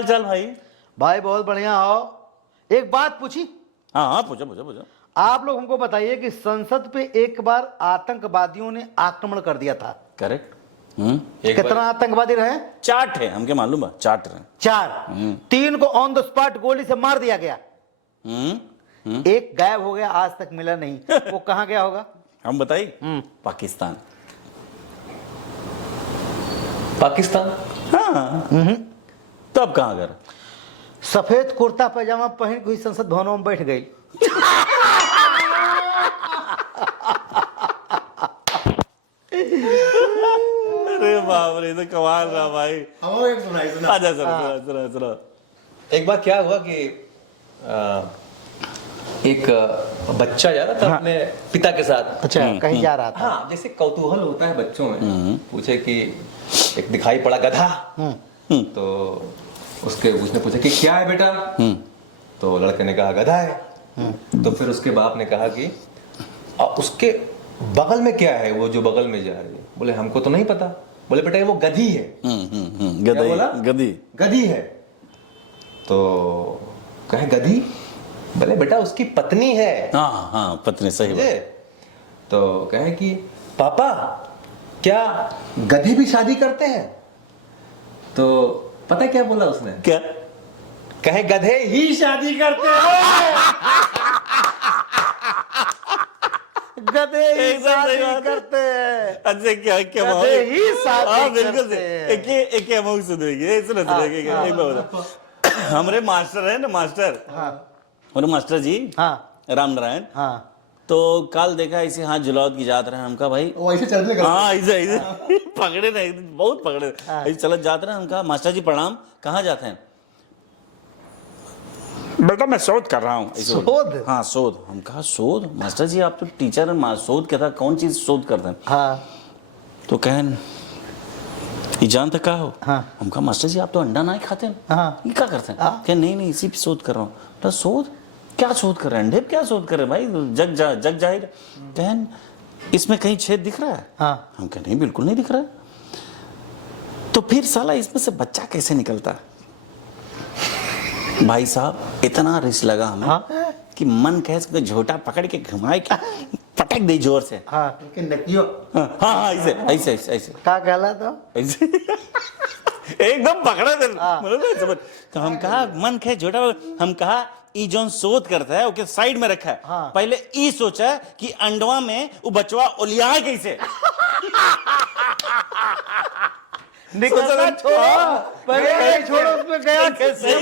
हाल चाल भाई? भाई बहुत बढ़िया हो। एक बात पूछी? हाँ हाँ, पूछो पूछो पूछो। आप लोग हमको बताइए कि संसद पे एक बार आतंकवादियों ने आक्रमण कर दिया था। करेक्ट। कितना आतंकवादी रहे? 4 थे, हमके मालूम है, 4 रहे। 4। 3 को ऑन द स्पॉट गोली से मार दिया गया। एक गायब हो गया, आज तक मिला नहीं। वो कहाँ गया होगा? हम बताइए, पाकिस्तान। पाकिस्तान? हाँ। तब कहाँ गए? सफेद कुर्ता पैजामा पहन के ही संसद भवनों में बैठ गई। अरे बाप रे, तो कमाल रहा भाई। एक सुना। आजा सुनो। एक बार क्या हुआ कि एक बच्चा जा रहा था अपने पिता के साथ। अच्छा, कहीं जा रहा था। हाँ, जैसे कौतूहल होता है बच्चों में। पूछे कि एक दिखाई पड़ा गधा। तो उसने पूछा कि क्या है बेटा? तो लड़के ने कहा गधा है। तो फिर उसके बाप ने कहा कि उसके बगल में क्या है, वो जो बगल में जा रही है? बोले हमको तो नहीं पता। बोले बेटा वो गधी है। क्या बोला? गधी है। तो कहे गधी? बोले बेटा उसकी पत्नी है। हाँ, पत्नी, सही बात। तो कहे कि पापा क्या गधे भी शादी करते हैं? तो पता क्या बोला उसने? क्या? कहे गधे ही शादी करते हैं। गधे ही शादी करते हैं। अच्छा, क्या गधे ही शादी करते हैं। एक अमाउंट सुनेंगे, सुनो। हमारे मास्टर है ना, और मास्टर जी, राम नारायण। तो कल देखा इसे हाथ जुलावत की जात रहे। हमका भाई ऐसे चलते लगा। हाँ, ऐसे पकड़े नहीं, बहुत पकड़े। ऐसे चलत जाते रहे। हमका मास्टर जी प्रणाम, कहाँ जाते हैं? बेटा मैं शोध कर रहा हूँ। शोध? हाँ, शोध। हम कहा शोध? मास्टर जी आप तो टीचर हैं, शोध क्या था? कौन चीज शोध करते हैं? हाँ। तो कहन ये जानते का हो? हाँ। हम कहा मास्टर जी आप तो अंडा नहीं खाते हैं। हाँ। ये क्या करते हैं? कह नहीं इसी पे शोध कर रहा हूँ। तो शोध क्या शोध कर रहे हैं? अंडे पे क्या शोध कर रहे हैं भाई? जग जाहिर। कहन इसमें कहीं छेद दिख रहा है? हाँ। हम कह नहीं, बिल्कुल नहीं दिख रहा है। तो फिर साला इसमें से बच्चा कैसे निकलता है? भाई साहब इतना रिस्क लगा हमें कि मन कहे झोटा पकड़ के घुमाए के पटक दे जोर से। हाँ, ऐसे क्या कहला तो? ऐसे एकदम पकड़ा दे। मतलब तो हम कहा मन कहे झोटा, हम कहा ई जोन शोध करता है ओके साइड में रखा है। पहले ई सोचा कि अंडवा में वो बचवा उलिया कैसे। निकलना छोड़ो, पहले छोड़ो उसमें गया कैसे?